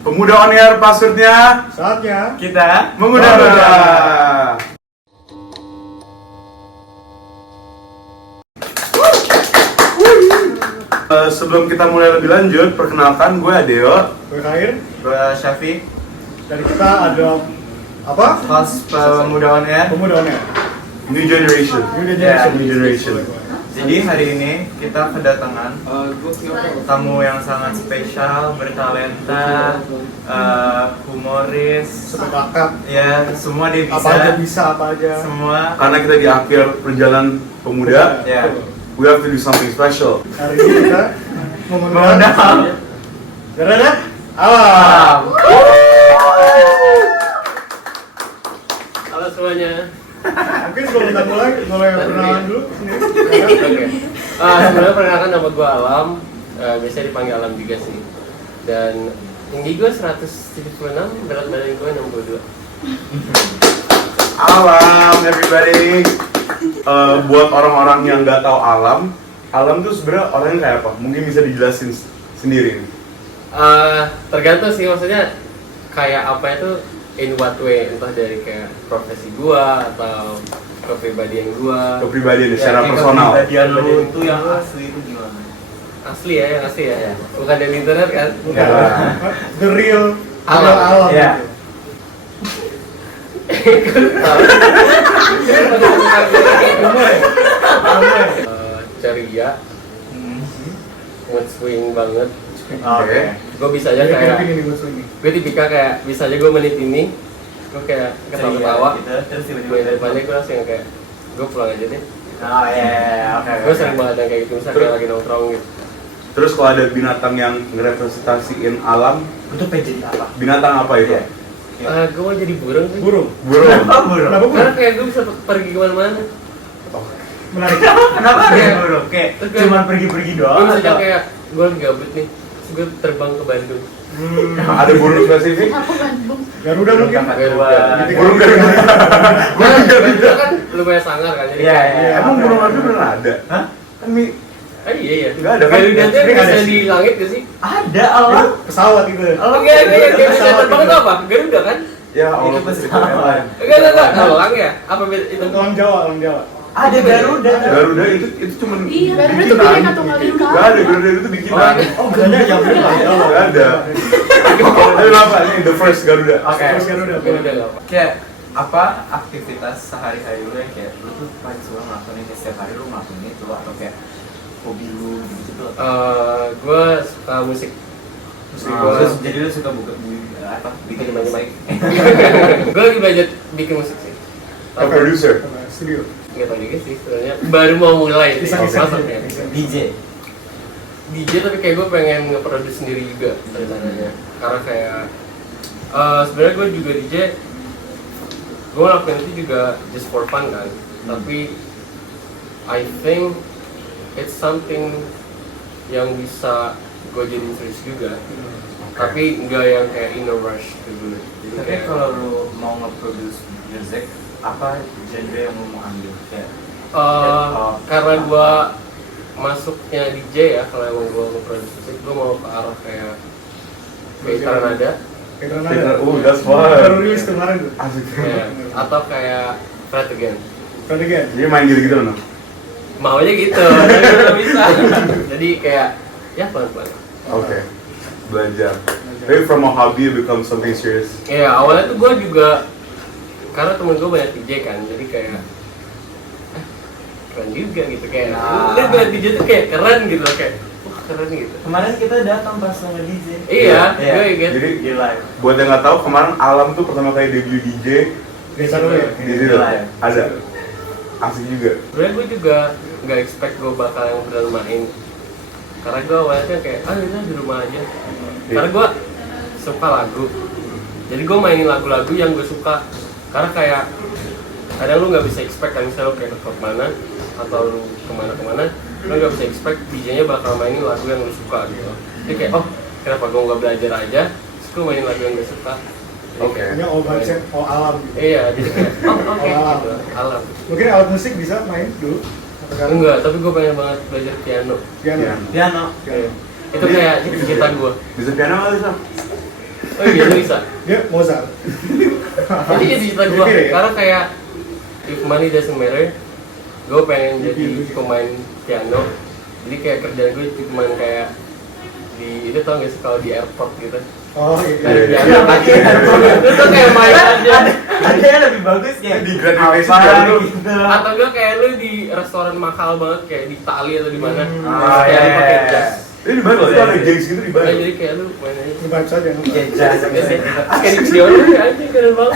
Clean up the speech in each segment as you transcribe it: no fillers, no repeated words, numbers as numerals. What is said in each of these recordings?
Pemuda On Air, passwordnya Saatnya kita mengudara. Sebelum kita mulai lebih lanjut, perkenalkan gue Adeo. berakhir Syafiq, dari kita ada apa? host Pemuda On Air. Pemuda On Air. New Generation. New Generation. Jadi hari ini kita kedatangan tamu yang sangat spesial, bertalenta, humoris, Sepakat. ya semua dia bisa. Apa aja bisa, apa aja. Semua. Karena kita di akhir perjalanan pemuda, Ya. we have to do something special. Hari ini kita Mengundang Gerada Alam. Halo semuanya. Mungkin sebelum kita mulai perkenalan dulu sendiri. Oke. Sebenarnya perkenalkan nama gue Alam. Biasanya dipanggil Alam juga sih. Dan tinggi gue 176, berat badan gue 62. Alam, everybody. Buat orang-orang yang nggak tahu Alam, Alam tuh sebenarnya orangnya kayak apa? Mungkin bisa dijelasin sendiri. Tergantung sih, maksudnya kayak apa itu in what way, entah dari kayak profesi gue atau kepribadian gue. Kepribadian Ya, secara kayak personal. Kepribadian lu itu yang asli itu gimana? Asli ya, yang asli ya. Bukan dari internet kan? Ya. The real Alam. Alam. Ya. Ceria, mood swing banget. Oke. Gue bisa aja kayak, ini buat ini. gue tipikal kayak bisa aja gue menit ini, gue kayak ketawa-ketawa. Gitu, terus tiba-tiba Gue depannya gue langsung yang kayak, gue pulang aja deh. Oh iya, oke. Gue sering banget yang kayak gitu, misalnya kayak lagi nongkrong gitu. Terus kalau ada binatang yang ngerepresentasiin alam, Itu pengen jadi apa? binatang apa itu? Iya. Gue mau jadi burung sih. Burung. Burung. Kenapa Karena burung? kayak gue bisa pergi kemana-mana. Menarik. Kenapa Iya. ya burung? Kayak Terus cuman pergi-pergi Gue doang bisa atau? kayak, gue lagi gabut nih, terus gue terbang ke Bandung. Ada burung spesifik? Garuda mungkin. Garuda. Burung Garuda. Burung Garuda kan lumayan sangar kan, jadi Iya, kayak, iya. Emang burung Garuda beneran ada? Hah? Kan iya iya. Nggak ada kan? Garuda tuh Tapi bisa ada di sih. langit gak sih? Ada Allah. Pesawat gitu. Oke, bisa terbang itu apa? Garuda kan? ya Allah. Itu pesawat. Enggak, elang ya? Apa beda itu? Elang Jawa, elang Jawa. Ada Garuda. Garuda itu cuma Iya, Garuda itu bikinan. bikin atau nggak bikin? Nggak ada, Garuda itu bikinan. Oh, Garuda yang bener elang Jawa. Nggak ada. Tapi apa? Ini the first Garuda. Oke. Terus Garuda. Garuda nggak apa? Kayak apa aktivitas sehari-hari lu yang kayak lu tuh paling suka ngelakuin kayak setiap hari lu ngelakuin itu atau kayak hobi lu gitu tuh? Gue suka musik. Musik gue. Terus jadi lu suka buka apa bikin musik? Gue lagi belajar bikin musik sih. A producer. Studio. Nggak tahu juga sih sebenarnya. Baru mau mulai sih. Bisa-bisa. Masuknya. DJ. DJ tapi kayak gue pengen nge-produce sendiri juga rencananya. Karena kayak sebenarnya gue juga DJ, gue ngelakuin itu juga just for fun kan. Tapi I think it's something yang bisa gue jadi serius juga. Tapi nggak yang kayak in a rush to do it. Jadi Tapi kayak kalau lu mau nge-produce music, apa genre yang lu mau ambil? Kayak karena gue masuknya DJ ya, kalau emang gue mau produce musik, gue mau ke arah kayak gitar nada, Kayak Granada. Oh, that's fun. Baru rilis kemarin tuh. Asik. ya, atau kayak Fred Again. Friend again. Jadi main gitu-gitu loh. Maunya gitu, tapi belum bisa. Jadi kayak ya pelan-pelan. Oke. Belajar. Tapi from a hobby become something serious. Iya, awalnya tuh gue juga karena temen gue banyak DJ kan, jadi kayak keren juga gitu kayak. Dia banyak DJ tuh kayak keren gitu loh, kayak wah keren gitu. kemarin kita datang pas sama DJ. Iya, gue inget. Jadi Di live. buat yang nggak tahu, kemarin Alam tuh pertama kali debut DJ Desa dulu ya. di situ. Ada. Asik juga. Sebenarnya gue juga nggak expect gue bakal yang beneran main, karena gue awalnya kan kayak kita di rumah aja. Karena gue suka lagu, jadi gue mainin lagu-lagu yang gue suka. Karena kayak kadang lu nggak bisa expect kan, misalnya lu kayak ke klub mana atau lu kemana-kemana, lu nggak bisa expect DJ-nya bakal mainin lagu yang lu suka gitu. Jadi kayak kenapa gue nggak belajar aja, terus gue mainin lagu yang gue suka. Jadi Oke. kayak, Ini all vibes all alam gitu. iya, jadi kayak oke Alam. gitu, alam. Mungkin alat musik bisa main dulu. Atau sekarang? Enggak, tapi gue pengen banget belajar piano. Piano. Piano. Piano. Piano. Itu kayak cita-cita gue. Bisa piano nggak bisa? Oh iya lu bisa. Dia Mozart. Jadi cita gue Mikir ya? karena kayak if money doesn't matter, gue pengen jadi pemain piano. Jadi kayak kerjaan gue cuma kayak di itu tau gak sih kalau di airport gitu. Oh Kayak iya. piano pakai itu tuh kayak main aja. Ada yang lebih bagus ya Di Grand Indonesia apa jalan tuh. gitu. Atau enggak kayak lu di restoran mahal banget kayak di Itali atau di mana. Oh, Kayak lu iya, pakai iya. jas. Ini di mana? Itu ada gigs gitu di Nah, mana? jadi kayak lu main aja. Ini vibes aja. Iya, jas Terus kayak di piano ya anjing keren banget.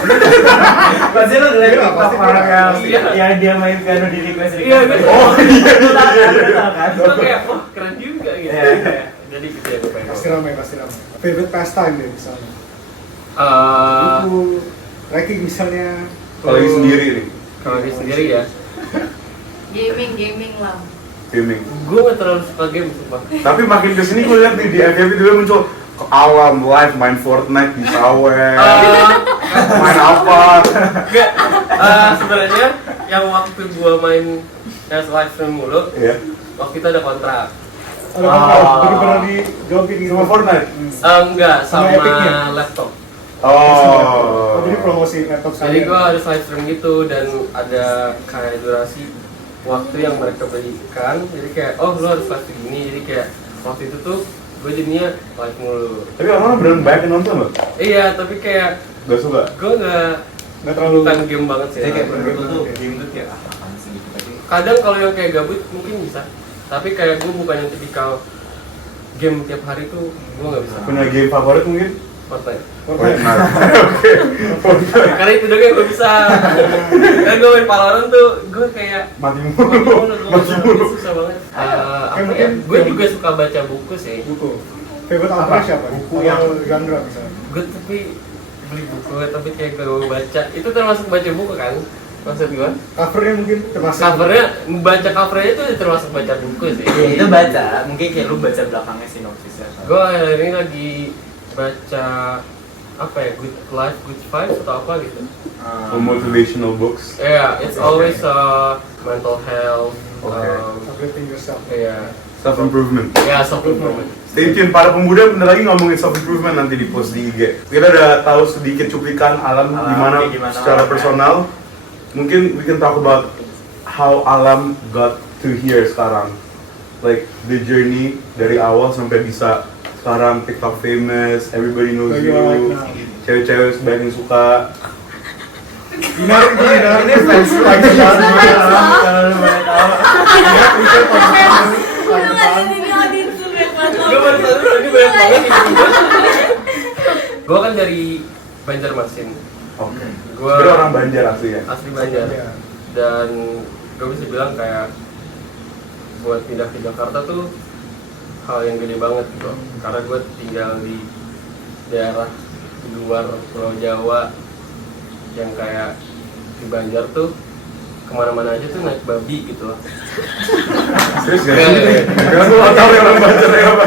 Pasti lo dari Iya, TikTok pasti orang yang Iya. yang dia main piano di request. Iya, betul. Oh iya. Kan? Terus kayak wah keren juga gitu. Iya. Jadi gitu ya gue pengen. Pasti ramai. Favorite pastime deh misalnya. Eh, Buku, ranking misalnya. Kalau ini sendiri nih, kalau dia sendiri ya, Gaming lah. gaming. gue gak terlalu suka game sumpah. Tapi makin kesini gue lihat nih di FYP itu muncul ke alam live main Fortnite di sawer, main apa? Enggak, sebenarnya yang waktu gue main yang live stream mulu, Iya. waktu itu ada kontrak. Ada apa? Bener-bener di jogging gitu. Sama Fortnite. Enggak, Sama sama Epic-nya? laptop. Oh. Jadi promosi laptop saya. Jadi gue harus live stream gitu dan ada kayak durasi waktu yang mereka berikan. Jadi kayak, oh lu harus live stream gini. Jadi kayak waktu itu tuh gue jadinya live mulu. Tapi orang beneran banyak yang nonton loh. Iya, tapi kayak Gak suka. gue Nggak terlalu. bukan game banget sih. Saya kayak bener tuh game tuh kayak apaan sih gitu tapi Kadang kalau yang kayak gabut mungkin bisa. Tapi kayak gue bukan yang tipikal game tiap hari tuh gue nggak bisa. Punya game favorit mungkin? Fortnite. Fortnite. Oke. Fortnite. Karena itu doang yang gue bisa. Karena gue main Valorant tuh gue kayak Mati mati mulu. mulu, gue Mati mulu. susah banget. Apa mungkin ya? Gue film. juga suka baca buku sih. Buku. Favorite author siapa? Buku Atau genre misalnya. Gue tapi beli buku tapi kayak gue baca. Itu termasuk baca buku kan? Maksud gue? Covernya mungkin termasuk. Covernya, baca covernya itu termasuk baca buku sih. ya itu baca mungkin kayak lu baca belakangnya sinopsisnya. Gue akhir ini lagi baca apa ya, Good Life, Good Vibes atau apa gitu. Motivational books. Yeah, it's always mental health. Okay. Uplifting yourself. Yeah, Self improvement. self improvement. Stay tune, para pemuda bentar lagi ngomongin self improvement nanti di post di IG. Kita udah tahu sedikit cuplikan Alam Alam, gimana gimana secara Alam, personal. Mungkin we can talk about how Alam got to here sekarang. Like the journey dari awal sampai bisa sekarang TikTok famous, everybody knows Where you. you are right now. Cewek-cewek banyak yang suka. Menarik tuh, menarik. Ini fans lu lagi kalau lu boleh tahu. Ya, bisa konten. Gue nggak jadi audit tuh Gue baru sadar ini banyak banget ini. Gue kan dari Banjarmasin, Oke. Gua- Sebenarnya orang Banjar aslinya. asli Banjar. Iya. Dan gue bisa bilang kayak buat pindah ke Jakarta tuh hal yang gede banget gitu. Karena gue tinggal di daerah di luar Pulau Jawa yang kayak di Banjar tuh kemana-mana aja tuh naik babi gitu loh. Serius gak Iya, sih? iya. Karena gue gak tau ya orang Banjar kayak apa.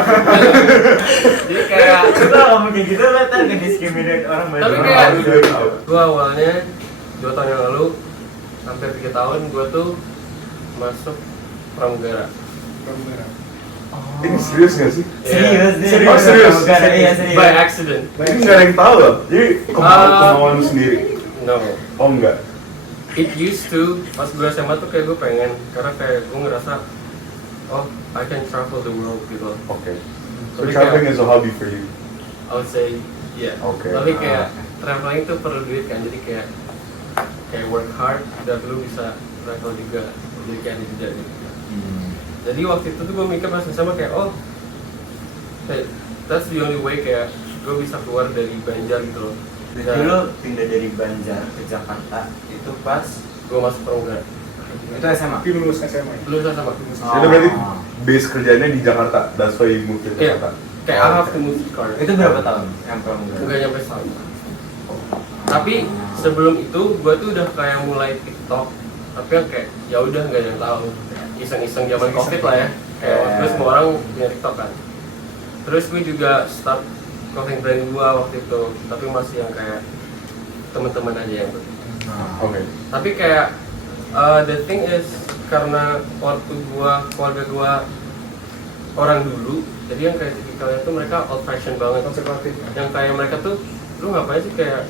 Jadi kayak Kita ngomong kayak gitu lah ntar nge-discriminate orang banyak. Tapi Orang kayak- harus juga tahu. gue awalnya 2 tahun yang lalu hampir 3 tahun gue tuh masuk pramugara. Pramugara. Ini serius gak sih? Serius deh. Oh, serius? Iya serius. By accident. Ini gak ada yang tahu loh. Jadi kemauan lu sendiri. No. Oh enggak. It used to, pas gue SMA tuh kayak gue pengen, karena kayak gue ngerasa, oh I can travel the world gitu. Oke. So Tapi traveling kayak- is a hobby for you. I would say, yeah. Oke. Tapi kayak traveling tuh perlu duit kan, jadi kayak work hard, dan lu bisa travel juga, jadi kayak ada jeda gitu. Jadi waktu itu tuh gue mikir pas SMA kayak, oh, hey, that's the only way kayak gue bisa keluar dari Banjar gitu loh. Jadi lu pindah dari Banjar ke Jakarta itu pas Gue masuk pramugara. itu SMA. Tapi lulus SMA. Lulus sama. Itu berarti base kerjanya di Jakarta. That's why you moved to Iya. Jakarta. Kayak I have to move to car. Itu berapa tahun yang pramugara? Nggak nyampe setahun. Tapi sebelum itu gue tuh udah kayak mulai TikTok, tapi yang kayak ya udah nggak ada yang tahu, iseng-iseng zaman COVID lah ya. Kayak waktu itu semua orang punya TikTok kan. Terus gue juga start clothing brand gue waktu itu, tapi masih yang kayak teman-teman aja yang itu. Oke. Tapi kayak the thing is karena waktu keluarga gua orang dulu Jadi yang kayak tipikalnya tuh mereka old fashion banget. konservatif. Yang kayak mereka tuh, lu ngapain sih kayak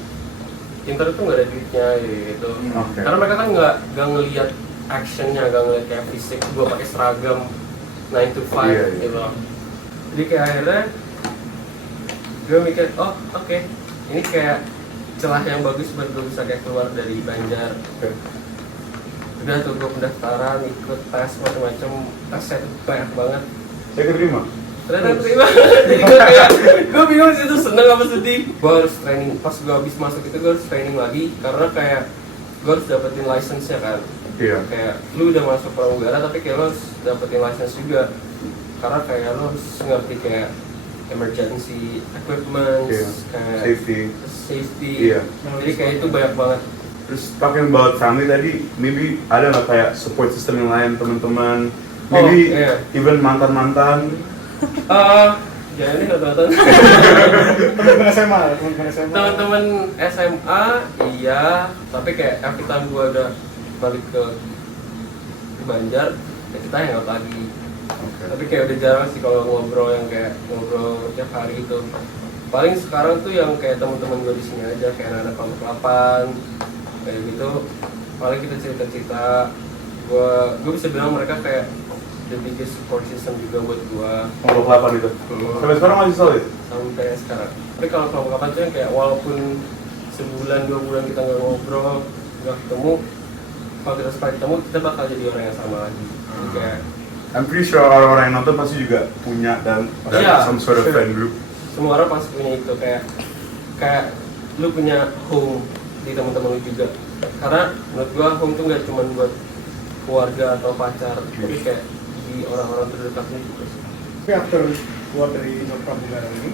Inter tuh nggak ada duitnya gitu. Oke. Karena mereka kan nggak ngelihat actionnya, nggak ngelihat kayak fisik. Gue pakai seragam 9 to 5 Iya, iya. gitu. Jadi kayak akhirnya gue mikir, oh oke, ini kayak celah yang bagus buat gue bisa kayak keluar dari Banjar. Oke. Udah tuh gue pendaftaran, ikut tes macam-macam, tesnya tuh banyak banget. Saya keterima. Ternyata terima. Jadi gue bingung sih itu seneng apa sedih. Gue harus training, pas gue habis masuk itu gue harus training lagi karena kayak gue harus dapetin license-nya kan. Iya. Kayak lu udah masuk pramugara tapi kayak lu harus dapetin license juga. Karena kayak lu harus ngerti kayak emergency equipment, Iya. kayak Safety. safety. Iya. Jadi kayak itu banyak banget. Terus talking about family tadi, maybe ada nggak kayak support system yang lain, teman-teman, Oh, maybe iya. even mantan-mantan. Jangan nih teman-teman. Teman-teman SMA. Teman-teman SMA iya, tapi kayak every time gue udah balik ke Banjar, ya kita hangout lagi. Oke. Tapi kayak udah jarang sih kalau ngobrol yang kayak ngobrol tiap hari itu. Paling sekarang tuh yang kayak teman-teman gue di sini aja, kayak anak kelompok 8 kayak gitu. Paling kita cerita-cerita. Gue bisa bilang mereka kayak the biggest support system juga buat gue Kelompok 8 itu. Sampai sekarang masih solid. sampai sekarang. Tapi kalau kelompok 8 tuh yang kayak walaupun sebulan 2 bulan kita nggak ngobrol, nggak ketemu, kalau kita sekali ketemu kita bakal jadi orang yang sama lagi. Jadi kayak I'm pretty sure orang-orang yang nonton pasti juga punya dan Iya. some sort of fan group. semua orang pasti punya itu, kayak lu punya home di teman-teman lu juga. Karena menurut gua home tuh nggak cuma buat keluarga atau pacar, tapi kayak di orang-orang terdekatnya juga sih. Tapi after keluar dari pramugara ini,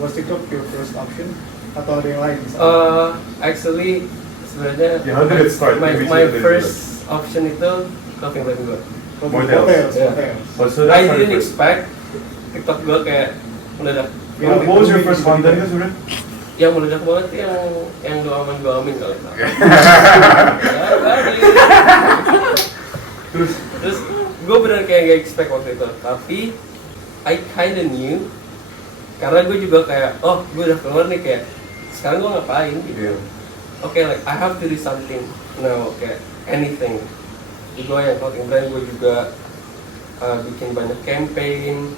was TikTok your first option atau ada yang lain misalnya? Actually sebenarnya Yeah, how did it start? my Maybe my cerita dulu. first option itu clothing brand gua. Hotels. Yeah. Hotels. Oh, so that's I how didn't it first. expect TikTok gua kayak meledak. What was your first content sebenarnya? Yang meledak banget tuh yang doa amin kali. Terus gue bener kayak gak expect waktu itu, tapi I kinda knew karena gue juga kayak gue udah keluar nih, kayak sekarang gue ngapain gitu. Iya. Oke, like I have to do something now, kayak anything. Jadi gue yang clothing brand, gue juga bikin banyak campaign,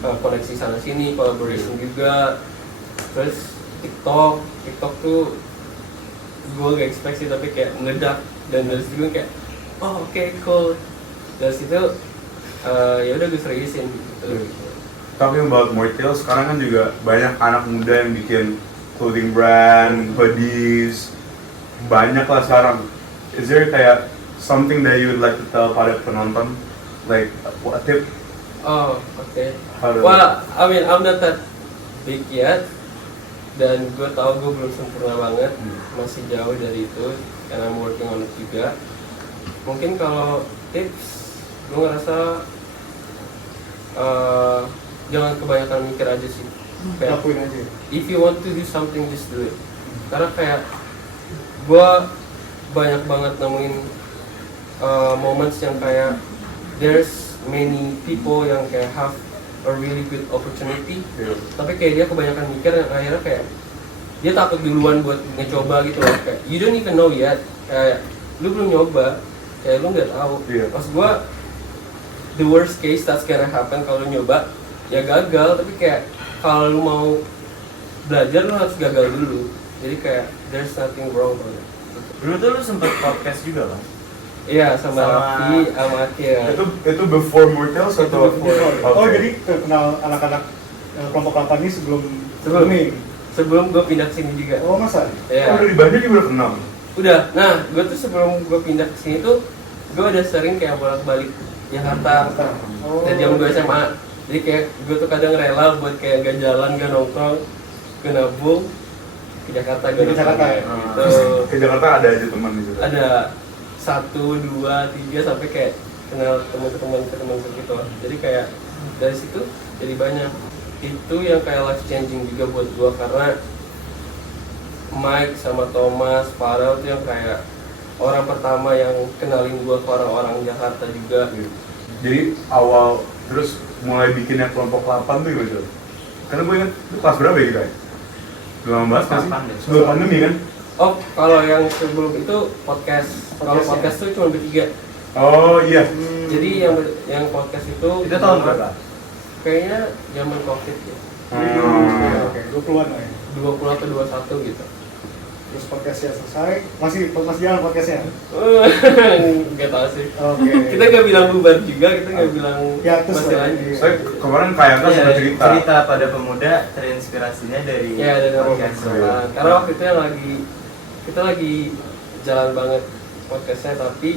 koneksi sana sini, collaboration juga. Terus TikTok tuh gue gak expect sih, tapi kayak meledak. Dan dari situ gue kayak oke, cool. Dari situ ya udah gue seriusin gitu. Talking about Mortel, sekarang kan juga banyak anak muda yang bikin clothing brand, hoodies, banyak lah sekarang. Is there kayak something that you would like to tell pada penonton? Like a tip? Oh, oke. How to- Well, I mean, I'm not that big yet. Dan gue tau gue belum sempurna banget, masih jauh dari itu, and I'm working on it juga. Mungkin kalau tips, gue ngerasa jangan kebanyakan mikir aja sih. Kayak, Lakuin aja. if you want to do something, just do it. Karena kayak gue banyak banget nemuin moments yang kayak there's many people yang kayak have a really good opportunity, Iya. tapi kayak dia kebanyakan mikir yang akhirnya kayak dia takut duluan buat ngecoba gitu loh. Kayak you don't even know yet, kayak lu belum nyoba, kayak lu nggak tahu. Iya. Pas gua the worst case that's gonna happen kalau lu nyoba ya gagal, tapi kayak kalau lu mau belajar lu harus gagal dulu. Jadi kayak there's nothing wrong about it. Dulu tuh lu sempet podcast juga kan? Iya, sama Sama- Raffi, sama Akil. Itu before Mortels atau? before. Oh, Oke. jadi kenal anak-anak kelompok 8 ini sebelum Sebelum. ini. Sebelum gue pindah ke sini juga. Oh, masa? Iya. Oh, dari Banjar juga udah kenal. Udah. Nah, gue tuh sebelum gue pindah ke sini tuh gue udah sering kayak bolak-balik Jakarta. Oh. Dari zaman gue SMA. Jadi kayak gue tuh kadang rela buat kayak gak jalan, gak nongkrong, ke nabung ke Jakarta, Ke Jakarta. kayak gitu. Ke Jakarta ada aja teman di situ. Ada 1, 2, 3 sampai kayak kenal teman-teman gitu. Jadi kayak dari situ jadi banyak. Itu yang kayak life changing juga buat gua, karena Mike sama Thomas, Farel tuh yang kayak orang pertama yang kenalin gua ke orang-orang Jakarta juga. Jadi awal terus mulai bikinnya kelompok 8 tuh gimana? Karena gue ingat itu kelas berapa ya kita ya? 18 masih? Sebelum pandemi kan? Oh, kalau yang sebelum itu podcast. Kalau Podcastnya. podcast tuh cuma bertiga. Oh iya. Jadi yang podcast itu tahun berapa? Kayaknya zaman Covid ya. Oke, 20-an lah ya. 20 atau 21 gitu. Terus podcastnya selesai, masih jalan podcastnya? Nggak tahu sih. Oke. Kita nggak bilang bubar juga, kita nggak bilang Ya, terus masih ya. lanjut. Saya kemarin kayak kan sudah cerita. cerita pada pemuda terinspirasinya dari Ya dari podcast. podcast. Karena waktu itu yang kita lagi jalan banget podcastnya, tapi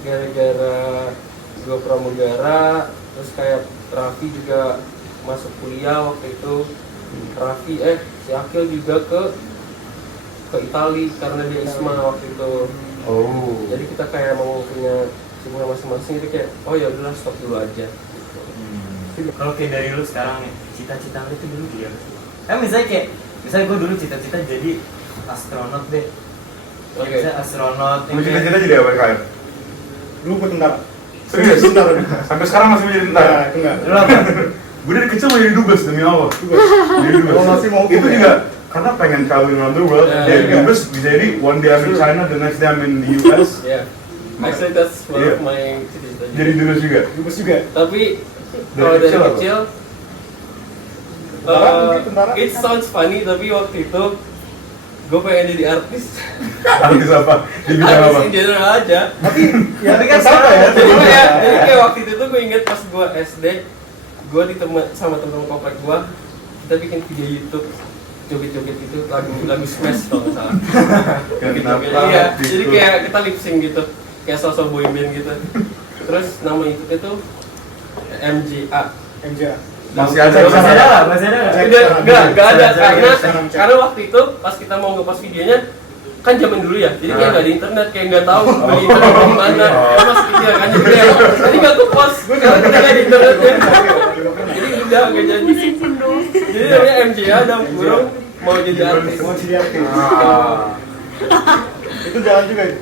gara-gara gue pramugara, terus kayak Raffi juga masuk kuliah waktu itu. Raffi si Akil juga ke Itali karena dia ISMA waktu itu. Oh. Jadi kita kayak mau punya kesibukan masing-masing, jadi kayak oh ya udahlah stop dulu aja. Kalau kayak dari lu sekarang nih, cita-cita lu itu dulu dia. Misalnya gue dulu cita-cita jadi astronot deh. Oke. Misalnya astronot. Lu cita-cita jadi apa kalian? Dulu gue tentara. Serius? Tentara. Sampai sekarang masih menjadi tentara? Nah, itu enggak. Lu apa? Gue dari kecil mau jadi dubes demi Allah. Jadi dubes. Oh, masih mau itu hukum ya? juga karena pengen traveling around the world. Ya, Jadi ya. dubes bisa jadi one day I'm in China, the next day I'm in the US. Yeah. Actually that's one Iya. of my cita-cita. Jadi dubes juga. Dubes juga. Tapi Dari kalau dari kecil apa? kecil, Tentara, mungkin tentara. it sounds funny, tapi waktu itu gue pengen jadi artis. Artis apa? Di bidang apa? Artis in general aja. Tapi ya Tapi kan tentara sekarang ya. Jadi kayak waktu itu tuh gue inget pas gue SD, gue sama temen-temen komplek gue, kita bikin video YouTube joget-joget gitu, lagu Smash kalau nggak salah. Joget-joget. Kenapa? Iya, Gitu. jadi kayak kita lip sync gitu, kayak sosok boy band gitu. Terus nama YouTube itu MJA. MJ. Masih ada Masih ada nggak? Masih ada nggak? Nggak ada Sekarang karena cek. karena waktu itu pas kita mau ngepost videonya kan zaman dulu ya, jadi kayak nggak ada internet, kayak nggak tahu beli internet di mana, ya masih kecil kan, jadi kayak jadi nggak ke post, karena kita nggak ada internetnya, jadi udah nggak jadi. Jadi namanya MJA dalam kurung mau jadi artis. Mau jadi artis. Ah. Itu jalan juga itu.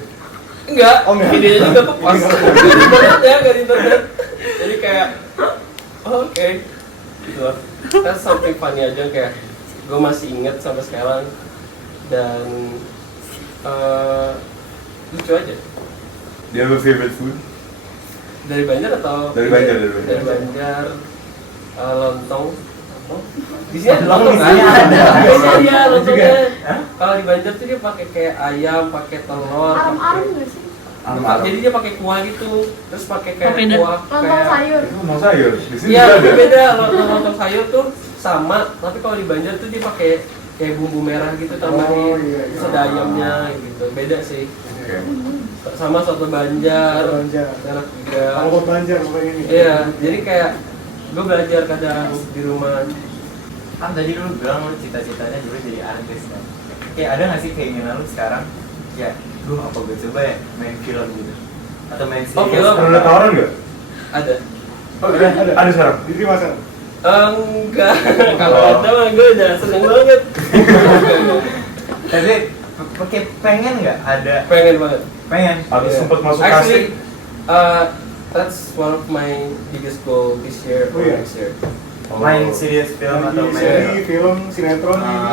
Enggak, Oh, enggak. videonya juga ke post, nggak ada internetnya, nggak ada internet, jadi kayak oke, gitu lah. That's something funny aja, kayak gue masih inget sampai sekarang dan lucu aja. Do you have a favorite food? Dari Banjar atau Dari Banjar, dari Banjar. Dari Banjar, lontong. Di sini ada lontong Di kan? sini ada. Beda dia lontongnya. Hah? Kalau di Banjar tuh dia pakai kayak ayam, pakai telur, Arum-arum pakai. nggak sih? Jadi dia pakai kuah gitu, terus pakai kayak Beda. kuah Lontong kayak. sayur. Itu mau sayur. Di sini Iya, juga tapi ada. beda. Lontong sayur tuh sama, tapi kalau di Banjar tuh dia pakai kayak bumbu merah gitu tambahin. Oh, iya, iya. Terus ada ayamnya gitu. Beda sih. Oke. Sama soto Banjar. Banjar. Enak juga. Kalau Banjar pokoknya ini. Iya, jadi kayak gue belajar kadang di rumah. Kan tadi lu bilang lu cita-citanya dulu jadi artis kan. Kayak ada nggak sih keinginan lu sekarang? Ya, lu apa gue coba ya main film gitu atau main series? Oh, film. Pernah ada tawaran nggak? Ada. Oh, ada. Ada sekarang. Diterima sekarang. Enggak, kalau ada mah gue udah seneng banget. Tapi pakai pengen nggak ada? Pengen banget. Pengen. Atau Iya. sempat masuk Actually, casting? that's one of my biggest goal this year or Oh, iya. next year. Main series film atau Lagi main seri, film, sinetron gitu.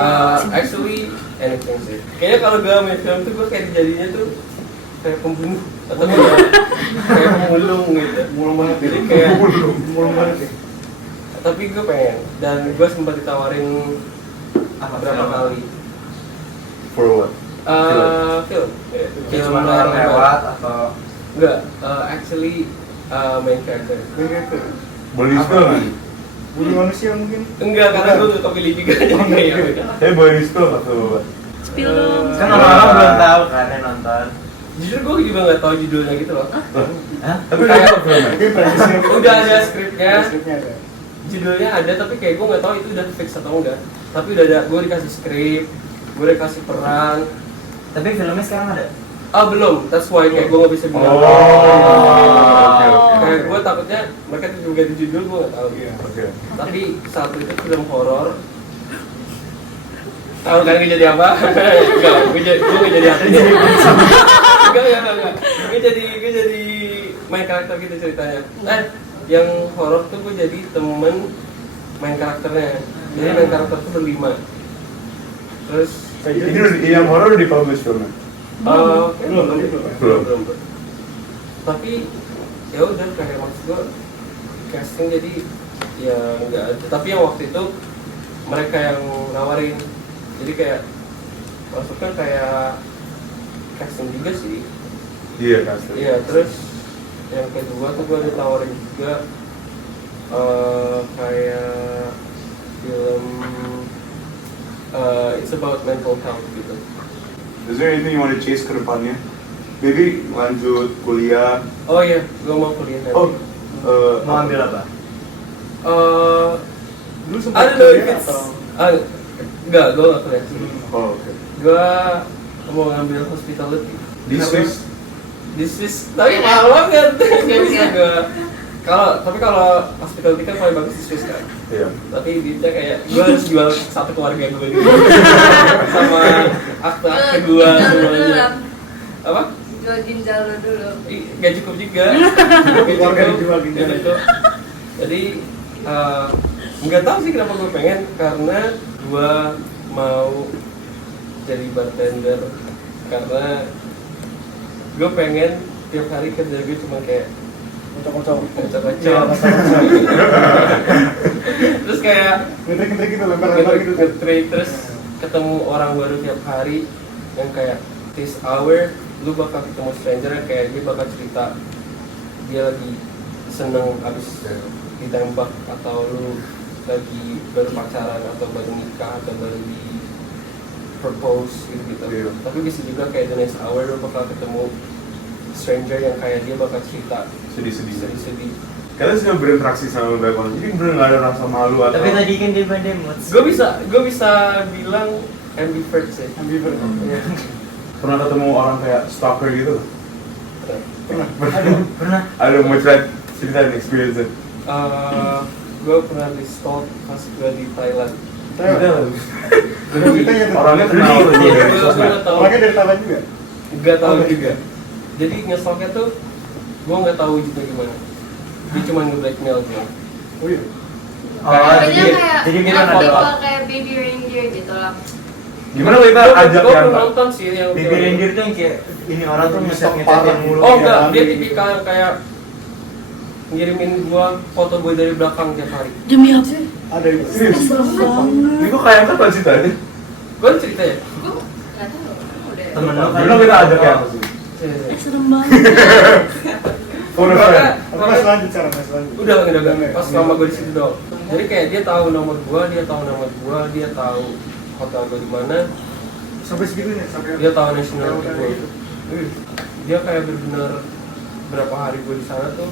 Actually, anything sih. Kayaknya kalau gue main film tuh gue kayak jadinya tuh kayak pembunuh atau kayak pemulung gitu. Mulung banget Jadi ya. kayak Mulung banget ya. tapi gue pengen dan gue sempat ditawarin apa berapa film? kali For what? film Kayak cuma orang lewat atau enggak actually main character Main character. Boleh di spill nggak? Budi manusia mungkin. enggak karena gue udah kepilih juga jadi Oh, enggak. kayak udah Tapi boleh di spill atau apa? Spill dong. kan orang-orang belum tahu kan yang nonton. jujur gue juga nggak tahu judulnya gitu loh. Hah? Tapi udah ada filmnya? Mungkin prediksinya gitu. Udah ada skripnya. Skripnya ada. Judulnya ada tapi kayak gue nggak tahu itu udah fix atau enggak, tapi udah ada, gue dikasih skrip, gue dikasih peran. Tapi filmnya sekarang ada. Belum, that's why kayak gue nggak bisa bilang. Oh, oke, oke. Kayak gue takutnya mereka tuh juga ganti judul, gue nggak tahu. Iya. Oke. Tapi satu itu film horor. Tahu kan gue jadi apa? Enggak, gue nggak jadi artis. Enggak. Gue jadi main karakter gitu ceritanya. yang horor tuh gue jadi temen main karakternya. Jadi main karakter tuh berlima. Terus Ini yang horor udah dipublish filmnya. belum. Tapi ya udah kayak maksud gue casting jadi ya nggak ada. Tapi yang waktu itu mereka yang nawarin. Jadi kayak maksudnya kayak casting juga sih. Iya casting. Iya, terus yang kedua tuh gue ditawarin juga kayak film it's about mental health gitu. Is there anything you want to chase ke depannya? Maybe lanjut kuliah. Oh iya, gue mau kuliah nanti. Oh, Mau ambil apa? Dulu I sempat don't know if kuliah it's atau enggak, gue gak kuliah. oh oke. Gue mau ngambil hospitality. Di Swiss. Di Swiss, tapi mahal banget. Gak bisa gue. Kalau hospitality kan paling bagus di Swiss kan. Iya. Tapi dia kayak gue harus jual satu keluarga gue dulu sama akta gue semuanya. Apa? Jual ginjal lo dulu. Gak cukup juga. keluarga dijual gitu. Gak cukup. Jadi nggak tahu sih kenapa gue pengen, karena gue mau jadi bartender, karena gue pengen tiap hari kerja gue cuma kayak Kocok-kocok. kocok-kocok. Terus kayak Ngetrik-ngetrik gitu, lempar-lempar gitu. nge-trade, terus ketemu orang baru tiap hari yang kayak this hour lu bakal ketemu stranger yang kayak dia bakal cerita dia lagi seneng abis ditembak, atau lu lagi baru pacaran, atau baru nikah, atau baru di propose gitu. Iya. Tapi bisa juga kayak the next hour lu bakal ketemu stranger yang kayak dia bakal cerita sedih-sedih. Kalian sudah berinteraksi sama banyak orang, jadi bener nggak ada rasa malu atau? Tapi tadi kan dia bandai mood. Gue bisa bilang ambivert sih. Ambivert. Iya. Pernah ketemu orang kayak stalker gitu? Pernah. Pernah. Ada mau ceritain experience it? Gue pernah di stalk pas gue di Thailand. Thailand. Ceritanya tuh. Orangnya kenal tuh Iya, dari gue sosmed. nggak tahu. Orangnya dari Thailand juga. Nggak tahu Oh, juga. Jadi nge-stalknya tuh gue nggak tahu juga gimana. Dia cuma nge-blackmail gue. Oh iya. Oh, Pokoknya jadi kayak gimana tipe ada kayak baby reindeer gitu lah. Gimana kita ajak Gue yang belum nonton sih yang Baby reindeer tuh yang kayak ini orang tuh ngecat Parah. mulu. Oh Iya, enggak, dia gitu. tipikal yang kayak ngirimin gua foto gue dari belakang tiap hari. Demi apa? Ada itu. serius? Serem banget. Ini kok kayak apa ceritanya? Gue cerita ya. Gue nggak tahu. Udah. Temen lo kan. Gimana kita ajak yang apa sih? Serem banget. Phone a friend. Mas lanjut cara, mas lanjut. Udah. Pas lama gue di situ dong. Jadi kayak dia tahu nomor gua, dia tahu nama gua, dia tahu hotel gua di mana, Sampai segitunya, sampai dia tahu nationality Udah gua. gitu. Dia kayak benar-benar berapa hari gua di sana tuh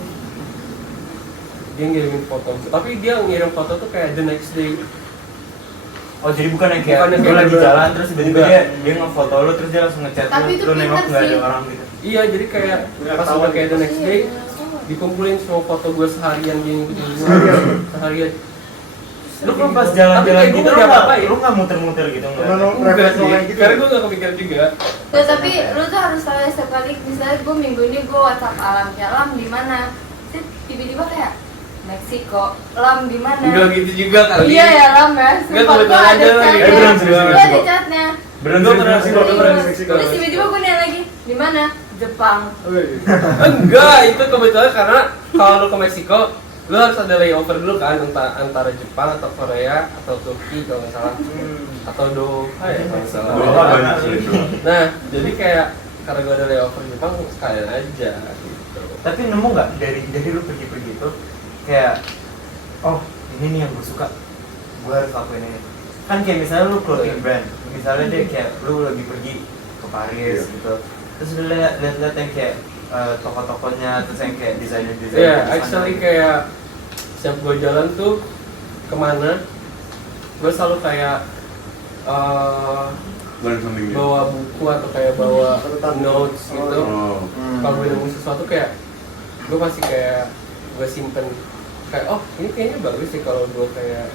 dia ngirimin foto. Tapi dia ngirim foto tuh kayak the next day. Oh jadi bukan yang kayak Bukan yang lu kayak lagi bener. jalan terus tiba-tiba Enggak. dia ngefoto lu terus dia langsung ngechat Tapi lu, itu lu nengok pinter nggak ada sih. orang gitu. Iya, jadi kayak pas udah kayak the next day dikumpulin semua foto gua seharian dia ngikutin gua. Seharian. Lu kalau pas jalan-jalan Tapi kayak gitu gua lu nggak nggak apa-apa ya. lu nggak muter-muter gitu Pernah nggak? nongkrong Enggak refleks sih, kayak gitu. karena gue gak kepikiran juga. Nah, tapi lu tuh harus tahu ya setiap kali misalnya gue minggu ini gue WhatsApp Alam, ya Alam di mana? Terus tiba-tiba kayak Meksiko, Lam di mana? Enggak gitu juga kali. Iya ya Lam ya, Enggak, sumpah gue kebetulan ada aja lagi. chatnya, beneran serius, gue serius, ada kok. chatnya. Beneran Gua pernah serius, sih, kok. gua pernah di Meksiko. Terus tiba-tiba gue nanya lagi, di mana? Jepang. Oh, iya. Enggak, itu kebetulan karena kalau lu ke Meksiko, lu harus ada layover dulu kan antara Jepang atau Korea atau Turki kalau nggak salah, atau Doha ya kalau nggak salah. Doha banyak sih itu. Nah, jadi kayak karena gue ada layover Jepang sekalian aja gitu. Tapi nemu nggak dari lu pergi-pergi itu kayak oh ini nih yang gue suka, gue harus lakuin ini. Kan kayak misalnya lu clothing brand, misalnya dia kayak lu lagi pergi ke Paris Iya. gitu, terus lu lihat yang kayak toko-tokonya, terus yang kayak desainer Iya, actually kayak setiap gue jalan tuh kemana, gue selalu kayak Learn something new. bawa buku atau kayak bawa notes gitu. Oh. Kalau gue nemu sesuatu kayak gue pasti kayak gue simpen kayak oh ini kayaknya bagus sih kalau gue kayak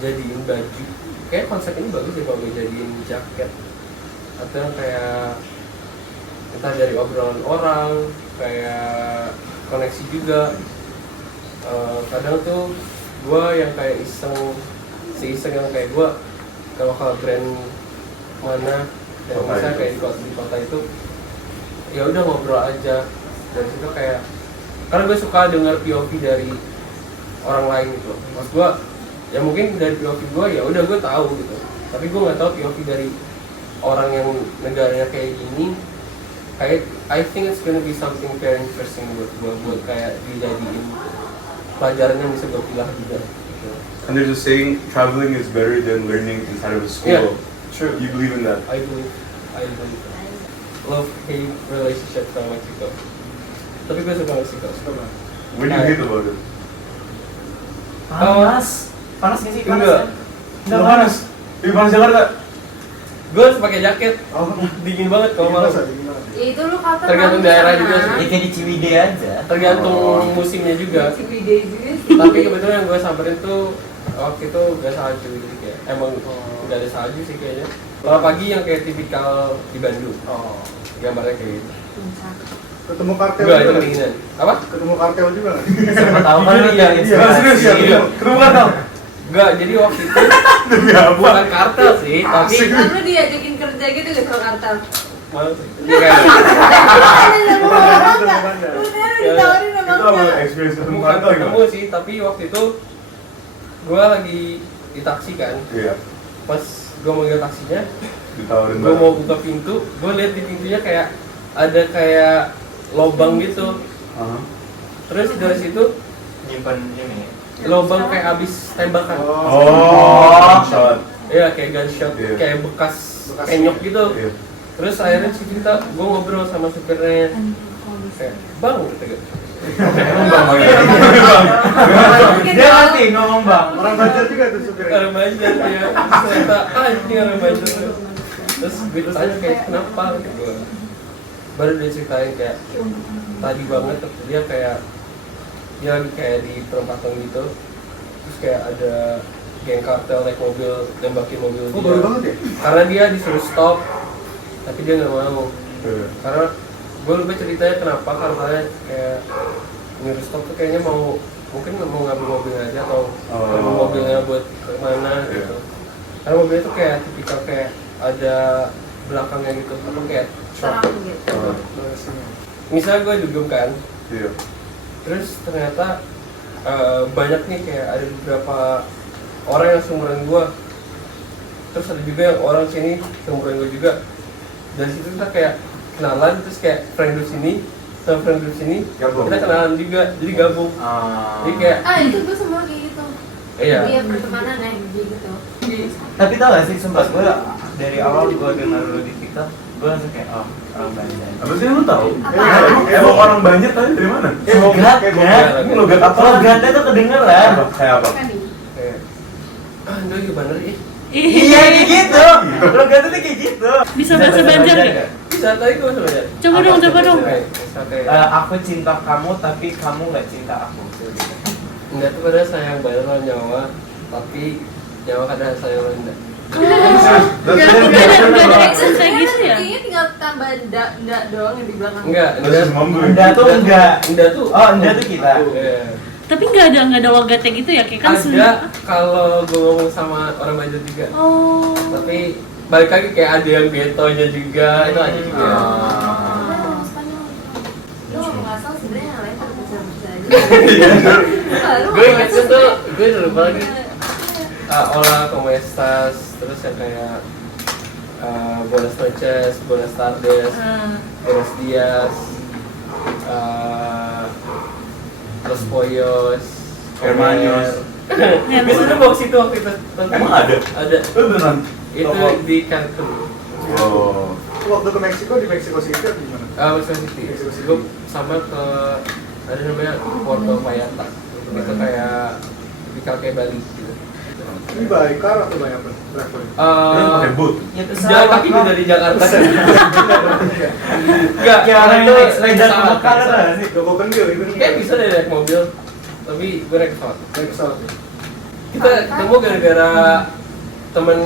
jadiin baju, kayak konsep ini bagus sih kalau gue jadiin jaket, atau yang kayak entah dari obrolan orang kayak koneksi juga. kadang tuh gue yang kayak iseng yang kayak gue kalau ke brand mana yang Kota misalnya itu. kayak di kota itu ya udah ngobrol aja dari situ kayak karena gue suka dengar POV dari orang lain gitu mas gue ya mungkin dari POV gue ya udah gue tahu gitu tapi gue nggak tahu POV dari orang yang negaranya kayak gini kayak I think it's gonna be something very interesting buat gue buat kayak dijadiin pelajaran yang bisa gue pilah juga gitu. And there's a saying, traveling is better than learning inside of a school. Yeah, sure. You believe in that? I believe love hate relationship sama Mexico tapi gue suka Mexico What do you hate about it? Panas nggak sih? Enggak. Nggak panas. Lebih panas Jakarta. gue harus pakai jaket Oh, dingin banget kalau malam Ya itu lu kapan Tergantung malam daerah sana? juga sih. Ya kayak di Ciwidey aja. tergantung Oh. musimnya juga Ciwidey juga sih. tapi kebetulan yang gue samperin tuh waktu itu gak salju jadi kayak emang udah ada salju sih kayaknya kalau pagi yang kayak tipikal di Bandung Oh. gambarnya kayak gitu Ketemu kartel enggak itu juga nggak? kedinginan apa? Ketemu kartel juga nggak? Siapa tahu kan Jujur lu iya, yang iya. Serius ya? Iya. Ketemu kan dong? Enggak, jadi waktu itu Demi apa? bukan kartel sih tapi Kan lu diajakin kerja gitu gak sama kartel? malah sih Kayak- Udah ditawarin sama Itu apa enggak? experience ketemu bukan kartel ketemu gimana? sih tapi waktu itu gue lagi di taksi kan Iya, pas gue mau taksinya ditawarin gue mau buka pintu gue lihat di pintunya kayak ada kayak lobang gitu Aha. terus dari situ nyimpen ini. lobang kayak abis tembakan Oh, shot. iya kayak gunshot Iya. kayak bekas penyok gitu Iya. terus akhirnya si Cinta gue ngobrol sama supirnya kayak bang gitu gitu Emang bang oh iya. Mungkin Dia tahu. ngerti ngomong bang. Orang Banjar juga tuh supirnya. orang Banjar ya ternyata anjing orang Banjar terus gue tanya kayak kenapa gitu gue baru dia ceritain kayak tadi banget dia kayak dia lagi kayak di perempatan gitu terus kayak ada geng kartel naik mobil tembakin mobil Oh baru banget ya? karena dia disuruh stop tapi dia nggak mau Iya. karena gue lupa ceritanya kenapa karena kayak nyuruh stop tuh kayaknya mau mungkin mau ngambil mobil aja atau Oh. ngambil mobilnya buat kemana Iya. gitu karena mobilnya tuh kayak tipikal kayak ada belakangnya gitu atau kayak truck. Serang gitu. Oh. Misalnya gue duduk kan Iya. terus ternyata banyak nih kayak ada beberapa orang yang seumuran gue terus ada juga yang orang sini seumuran gue juga dari situ kita kayak kenalan terus kayak friend group sini sama friend group sini Gabung. kita kenalan juga jadi gabung jadi kayak Ah itu gue semua kayak gitu. iya Dia pertemanan ya gitu. Tapi tau gak sih sumpah gue dari awal gue dengar lu di TikTok gue langsung kayak oh orang Banjar. Apa sih lu tahu? Apa? Emang orang banyak tadi dari mana? Logat ya. Ini logat apa? Logatnya tuh kedengeran. Kayak apa? kayak enggak gitu bener ih Iya kayak gitu. Logatnya tuh kayak gitu. Bisa bahasa Banjar nggak? bisa tadi gue sebenarnya Coba dong, coba dong. kayak Aku cinta kamu tapi kamu nggak cinta aku. enggak tuh pada sayang bayar lawan nyawa tapi nyawa kadang sayang rendah Nggak ada accent kayak gitu ya? Kayaknya tinggal tambah ndak doang yang di belakang. enggak Terus mumbling. Enggak tuh enggak. enggak tuh Oh, enggak tuh kita. Iya. Tapi nggak ada logatnya gitu ya? Kayak kan Ada kalau gue ngomong sama orang Banjar juga Oh. tapi balik lagi kayak ada yang getonya juga itu ada juga Udah ngomong Spanyol. Lu ngomong asal sebenarnya yang lain tak bisa aja. gue ingetnya tuh gue udah lupa lagi hola como estas terus yang kayak buenas noches buenas tardes buenos días los pollos Hermanos. gue sudah bawa situ waktu itu Emang ada? ada Lu beneran? itu di Cancun Oh. Waktu ke Meksiko di Meksiko City atau gimana? Mexico City. Mexico City. Gue sama ke ada namanya Puerto Vallarta. Itu kayak tipikal kayak Bali gitu. Ini by car atau by apa? Traveling? Lu pakai boot. Ya Jalan kaki udah dari Jakarta. Enggak, Ya orang itu yang lejar ke pesawat, Mekah pesawat. kan sih. Joko Kendil itu nih. Kayak bisa deh naik mobil, tapi gue naik pesawat. Naik pesawat ya? Kita ketemu gara-gara temen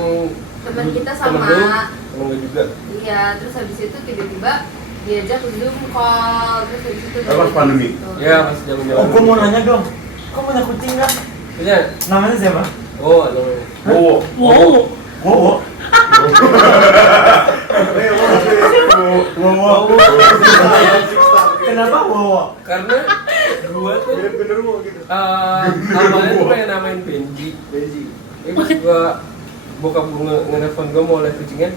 Temen kita temen sama. lu, temen gue juga. Iya, terus habis itu tiba-tiba diajak ke Zoom call, terus habis itu Apa pas pandemi? gitu. Ya pas jalan-jalan. Oh, gue mau nanya dong. Kok punya kucing kan? Punya? Namanya siapa? Oh, namanya. Wow. Wow. Wowo. Kenapa Wowo? Karena gua tuh Bener-bener mau gitu. awalnya tuh pengen namain Benji. Benji. Pas gua bokap gua nge-nelfon gua mau lihat kucingnya,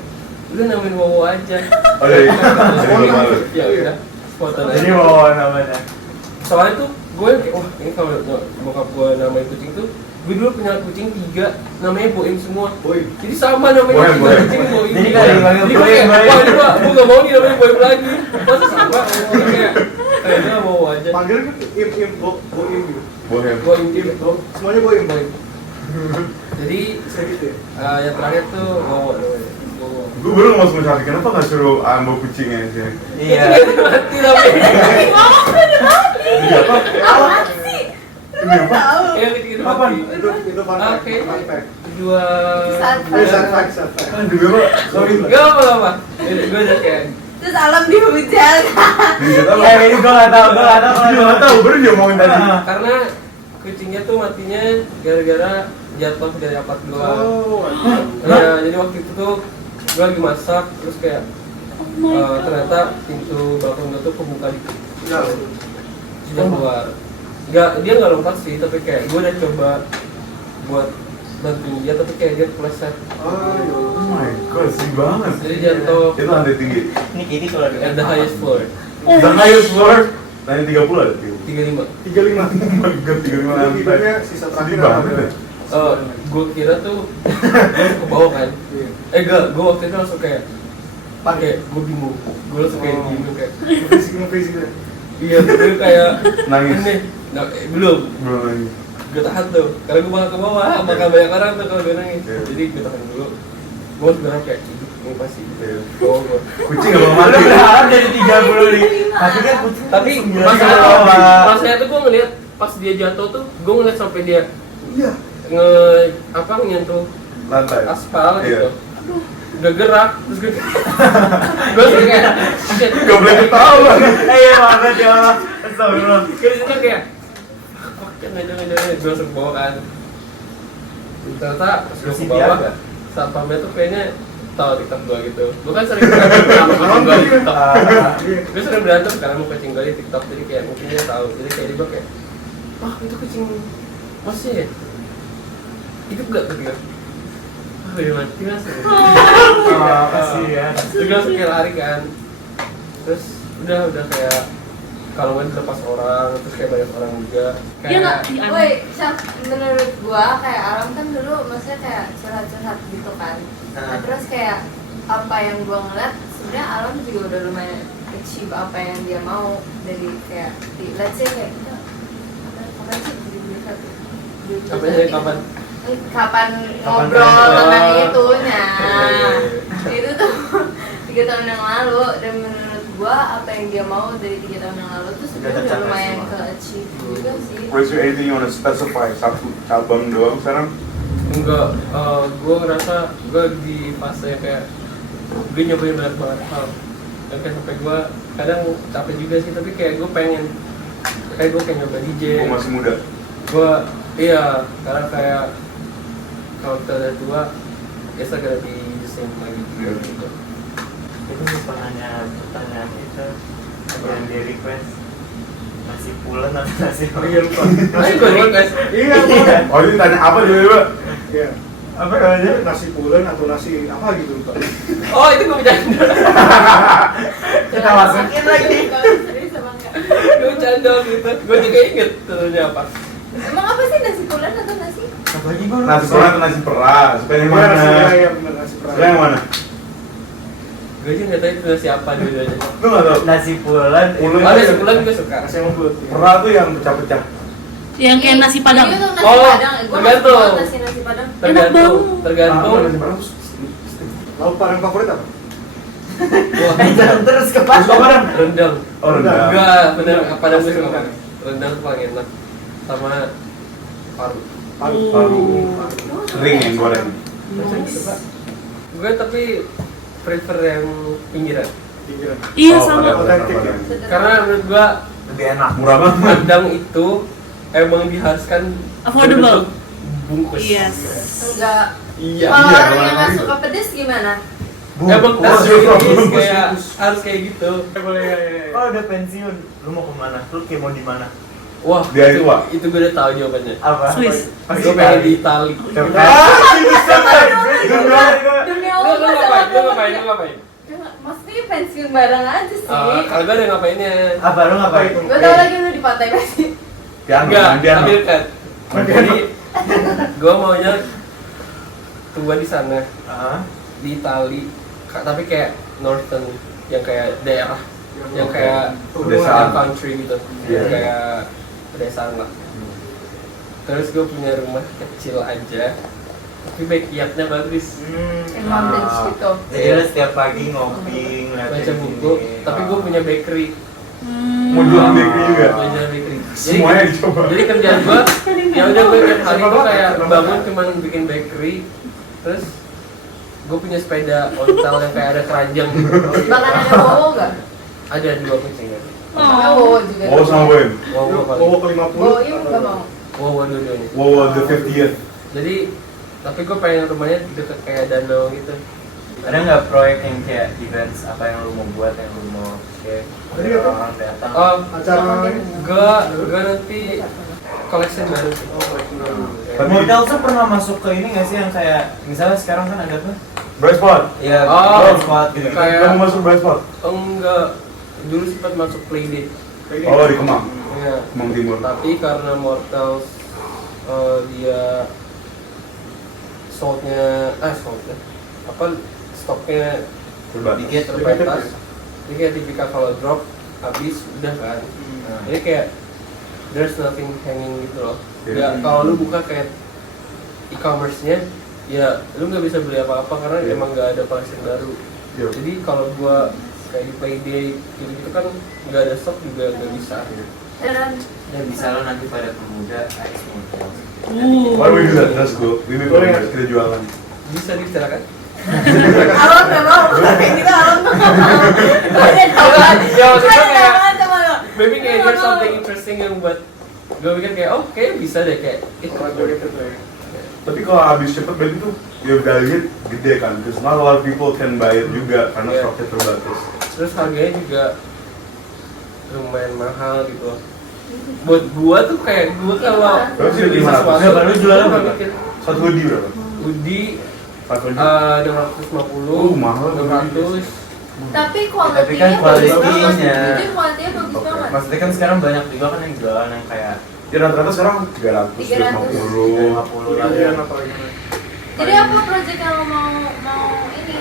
udah namain Wowo aja. Oh iya. Jadi malu. Ya udah, foto aja. Jadi Wowo namanya. Soalnya tuh gue kayak, wah ini kalau bokap gue namain kucing tuh, gue dulu punya kucing 3, namanya Boim semua. Boim. Jadi sama namanya Boim, Boim. kucing Boim. Jadi kalau dipanggil Jadi gue Boim, kayak, Boim. wah ini gue gak mau nih namanya Boim lagi. Masa sama? Kayak, kayaknya mau aja. Panggil kan Boim gitu. Bohem. Boim gitu. Semuanya Boim. Boim. Jadi Bisa gitu ya. yang terakhir tuh Wowo namanya. Wowo. Gue baru mau mencari kenapa nggak suruh ambil kucingnya sih? Iya. Mati tapi. Iya apa? Apaan sih? Ini apa? Ya gitu Kapan? mati. Itu fun fact. Oke. Fun fact. Dua. Sad fact. Aduh, apa? Sorry. Gak apa-apa. Gue udah kayak Terus alam dihujat. Dikit apa? Ini gue nggak tahu. Dia nggak tahu, baru dia ngomongin tadi. karena kucingnya tuh matinya gara-gara jatuh dari aparat gua. Oh. Ya, jadi waktu itu tuh gua lagi masak terus kayak ternyata pintu balkon gua tuh kebuka dikit. Ya. Dia keluar. Dia nggak lompat sih, tapi kayak gua udah coba buat bantuin dia tapi kayak dia kepleset. Oh my god, sedih banget. Jadi jatuh Itu lantai tinggi. Ini kalau at the highest floor. The highest floor. Lantai 30 ada 35. 35. Oh my god, 35 lantai. Tidurnya sisa Sedih terakhir banget ya. Gue kira tuh gue ke bawah kan. Iya. Enggak, gue waktu itu langsung kayak pakai, gue bingung. Gue langsung kayak bingung kayak Freezing gitu. iya, gue kayak Nangis. ini. Belum. Belum lagi. Gue tahan tuh, karena gue bakal ke bawah, bakal banyak orang tuh kalau gue nangis. Iya. Jadi gue tahan dulu. Gue sebenarnya kayak ini pasti Iya. bawah gue. Kucing nggak mau mati. Udah berharap dari 30 nih. Tapi kan kucing. Tapi masanya tuh gue ngeliat pas dia jatuh tuh, gue ngeliat sampai dia Iya. nyentuh Lantai. aspal Iya. gitu. Udah gerak, terus gue sih kayak shit. Gak boleh ketawa. Iya banget ya Allah. Astagfirullah. Gue disitu kayak fuck, jangan gue langsung ke bawah kan. Ternyata pas gue ke bawah, satpamnya tuh kayaknya tahu TikTok gue gitu. Gue kan sering berantem sama kucing gue di TikTok. Gue sering berantem karena mau kucing gue di TikTok, jadi kayak mungkin dia tahu. Jadi kayak dia kayak, wah itu kucing masih ya? Itu enggak ketika udah mati mas. Kasihan. Terus gue langsung kayak lari kan. Terus udah kayak kalau nggak dilepas orang, terus kayak banyak orang juga. Iya nggak? Kayak Woi, Syaf, menurut gua kayak Alam kan dulu maksudnya kayak curhat-curhat gitu kan. Nah, terus kayak apa yang gua ngeliat sebenarnya Alam juga udah lumayan achieve apa yang dia mau dari kayak let's say kayak kita kapan sih kapan ngobrol tentang itunya. Itu tuh 3 tahun yang lalu, dan menurut gua apa yang dia mau dari 3 tahun yang lalu tuh sebenarnya udah lumayan ke achieve juga sih. Was there anything you wanna specify? Satu album doang sekarang? enggak, gue ngerasa gue di fase kayak gue nyobain banyak banget hal. Dan kayak sampai gue kadang capek juga sih, tapi kayak gue pengen kayak gue nyoba DJ. Gue masih muda. Gue iya, karena kayak kalau kita udah tua biasa gak di same lagi gitu. Itu lupa nanya pertanyaan itu. Ada yang di request nasi pulen atau nasi Iya lupa. Ayo gue request. Iya. lupa. Oh ini tanya apa juga? Iya. apa namanya? Nasi pulen atau nasi apa gitu lupa. Oh itu gue bercanda. Kita masukin lagi. Serius apa enggak? Gue bercanda gitu. Gue juga inget tentunya apa. Emang apa sih nasi pulen atau nasi? Apa lagi bang? Nasi perah atau nasi peras? Suka yang Iya mana? nasi iya benar nasi perah. Suka yang mana? Gue aja nggak tahu itu nasi apa dulu-duanya. Lu nggak tau? Nasi pulen. Pulen. Oh nasi pulen gue suka. Nasi yang bulat. Perah tuh yang pecah-pecah. Yang kayak nasi padang. Itu nasi Oh, padang. Gua tergantung. nasi padang. Tergantung, Ah, tergantung. nasi perah tuh Lauk padang favorit apa? Wah, Jangan terus ke Terus apa Ram? rendang. Oh rendang. Enggak, bener padang gue Pasti suka. rendang. Rendang tuh paling enak. Sama paru. Paru. Paru. Kering yang goreng. Gue tapi prefer yang pinggiran. Pinggiran. Iya Oh, sama. padang, Otentik padang. ya. Karena menurut gue lebih enak. Murah banget. rendang itu emang diharuskan Affordable. berbentuk bungkus. Yes. Enggak. Iya. Kalau iya, orang yang orang nggak itu. suka pedes gimana? Emang Bungkus. harus kayak harus kayak gitu. Boleh ya. Kalau udah pensiun, lu mau kemana? Lu kayak mau di mana? Wah, Di hari tua. itu gue udah tahu jawabannya. Apa? Swiss. Gue pengen di Itali. Coba. Demi Lu Allah. ngapain? Lu sama ngapain? dulu. Lu ngapain? Maksudnya pensiun bareng aja sih. Kalau gue ada ngapainnya? Apa lu ngapain? Gue tau lagi lu di pantai pasti. Piano, Enggak, main piano. ambil kan. Jadi gue maunya tua di sana Ah, di Itali, tapi kayak northern, yang kayak daerah, yang kayak Pedesaan. yang country gitu, Iya. yang kayak pedesaan lah. Terus gue punya rumah kecil aja, tapi backyardnya bagus. Yang mountains gitu. Jadi lu setiap pagi ngopi, ngeliatin Baca buku, ini. tapi gue punya bakery. Mau jualan bakery juga. Gue jual bakery. Semuanya dicoba. Jadi kerjaan gue, ya udah gue tiap hari tuh kayak bangun cuman bikin bakery, terus gue punya sepeda ontel yang kayak ada keranjang gitu. Bahkan ada Wowo nggak? Ada 2 kucing ya. Sama Wowo juga. Oh sama Boy. Wow, paling. Bawa ke 50. Wowo ini nggak mau. Wow, dua-duanya. Wow, the 50th. Jadi, tapi gue pengen rumahnya deket kayak danau gitu. Ada nggak proyek yang kayak events apa yang lu mau buat, yang lu mau share? Tadi apa? Orang datang. Oh, Acara gue nanti collection baru sih. Tapi- Model tuh pernah masuk ke ini nggak sih yang kayak misalnya sekarang kan ada tuh? Bright spot. Ya, Oh, squad gitu. kayak- Kamu masuk Bright spot? Enggak, dulu sempat masuk playdate. Oh di Kemang. Ya. Kemang Timur. Tapi karena Mortals dia soldnya apa stoknya Terbatas. dikit terbatas, jadi kayak tipikal kalau drop habis udah kan. Nah, jadi kayak there's nothing hanging gitu loh. Ya kalau lu buka kayak e-commerce-nya, ya lu nggak bisa beli apa-apa karena Iya. emang nggak ada collection baru. Iya. Jadi kalau gua kayak di Payday gitu kan nggak ada stok juga nggak bisa. Dan Ya bisa lo nanti pada pemuda Ice Model. Why do we do that? That's cool. We make Boleh. kita jualan. Bisa dibicarakan? Alam nggak mau. Kayak gitu Alam nggak mau. Gue udah tahu kan. Ya, maksudnya Gue udah kayak- tahu kan sama lo. Maybe kayak Nggak there's mau. something interesting yang buat gue pikir kayak oh kayak bisa deh kayak itu. Tapi kalau habis cepet berarti tuh ya value gede kan. Because not a lot of people can buy it juga karena Iya. stoknya terbatas. Terus harganya juga lumayan mahal gitu. Buat gua tuh kayak gua kalau Berapa sih, beli 500? sesuatu, Berapa lu jualnya gua berapa? mikir, Satu hoodie berapa? Hoodie 400. 250, Oh, mahal. 200. Tapi Tapi kan kualitinya bagus kualitinya. banget. Jujur kualitinya bagus Oke. banget. Maksudnya kan sekarang banyak juga kan yang jualan yang kayak Ya rata-rata sekarang 300, 300. 350. 50 lah. Iya, apa lagi? Jadi apa project yang lo mau ini?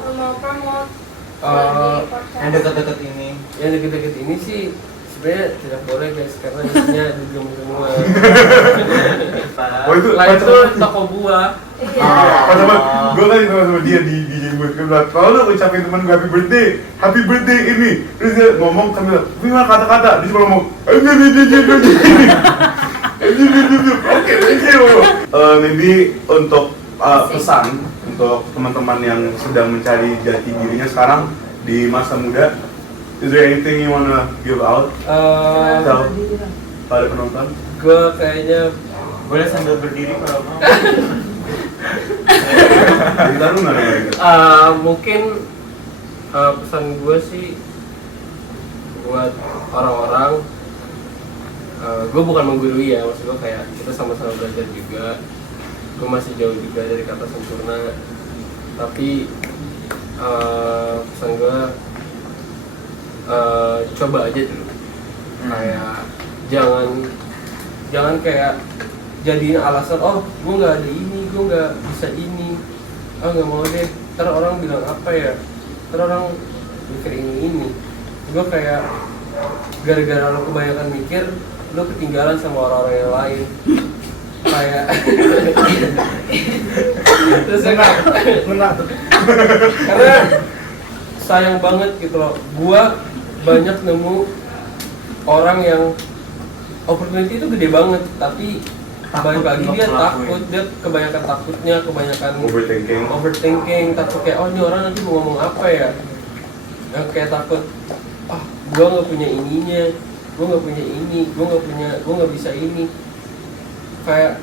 Lo mau promote? Eh, Yang deket-deket ini. Yang deket-deket ini sih sebenarnya tidak boleh guys karena isinya dugem semua. Oh itu Lain itu toko buah. Iya. Pas sama gue kan sama dia di Jember, dia bilang kalau lu ucapin teman gue happy birthday ini, terus dia ngomong kan bilang, gimana kata-kata, dia cuma ngomong, oke, thank you. Maybe untuk pesan untuk teman-teman yang sedang mencari jati dirinya sekarang di masa muda, is there anything you wanna give out? Tell pada penonton. Gue kayaknya Boleh sambil berdiri kalau mau. Kita lu nggak ada gitu. mungkin pesan gue sih buat orang-orang, gue bukan menggurui ya, maksud gue kayak kita sama-sama belajar juga. Gue masih jauh juga dari kata sempurna, tapi pesan gue coba aja dulu. Kayak jangan kayak jadiin alasan oh gue nggak ada ini, gue nggak bisa ini, nggak mau deh, ntar orang bilang apa ya, ntar orang mikir ini. Gue kayak gara-gara lo kebanyakan mikir, lo ketinggalan sama orang-orang yang lain. Kayak terus ya Kak, karena sayang banget gitu loh. Gua banyak nemu orang yang opportunity itu gede banget, tapi balik lagi untuk dia ngelakuin. takut, dia kebanyakan takutnya, kebanyakan Overthinking. takut kayak oh ini orang nanti mau ngomong apa ya, yang kayak takut gua nggak punya ininya, gue nggak punya ini, gue nggak bisa ini. Kayak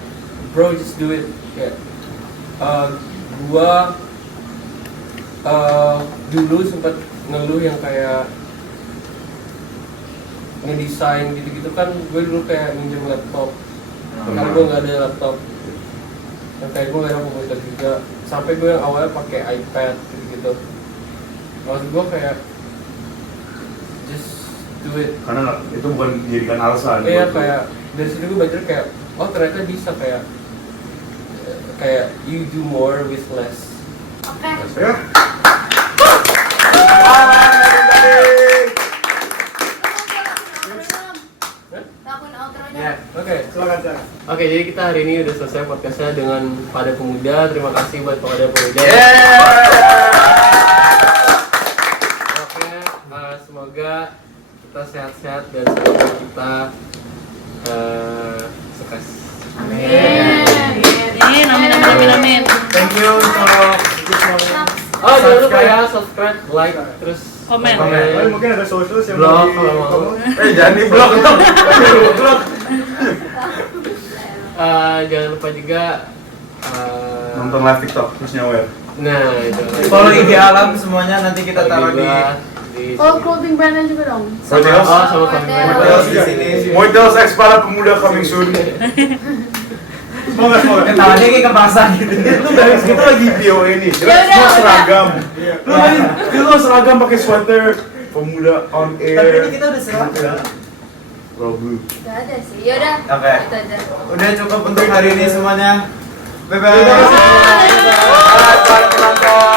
bro just do it. Kayak gue dulu sempat ngeluh yang kayak ngedesain gitu-gitu kan, gue dulu kayak minjem laptop karena gue nggak ada laptop, dan kayak gue nggak ada komputer juga, sampai gue yang awalnya pakai iPad gitu-gitu. Maksud gue kayak just do it, Karena itu bukan dijadikan alasan. iya. buat lu. Kayak dari situ gue belajar kayak oh ternyata bisa, kayak you do more with less. Oke. Ya. Lakuin outro-nya. Ya. Oke. Silakan saya. Oke, jadi kita hari ini udah selesai podcastnya dengan Pada Pemuda. Terima kasih buat Pada Pemuda. Pokoknya semoga kita sehat-sehat dan semoga kita sukses. Amin, amin. Thank you untuk Oh, jangan lupa ya subscribe, like, terus Komen. Oh, mungkin ada socials yang Blog mau di- kalau mau. kamu- Jangan di blok dong. Blok. Jangan lupa juga Nonton live TikTok terus nyawer. nah itu. follow IG Alam semuanya, nanti kita taruh di Oh, clothing brandnya juga dong. Mortels. sama kamera. Mortels di sini. Mortels X para pemuda coming soon. Semoga. Ketahuannya kayak kepasan gitu. Itu guys, kita lagi video ini. Kita Ya udah, semua udah. seragam. Iya. Lu lagi, kita seragam pakai sweater pemuda on air. Tapi ini kita udah seragam. Bro blue. Gak ada sih. Yaudah. Oke. Itu aja. Udah cukup untuk hari ini semuanya. Bye bye. Bye para penonton.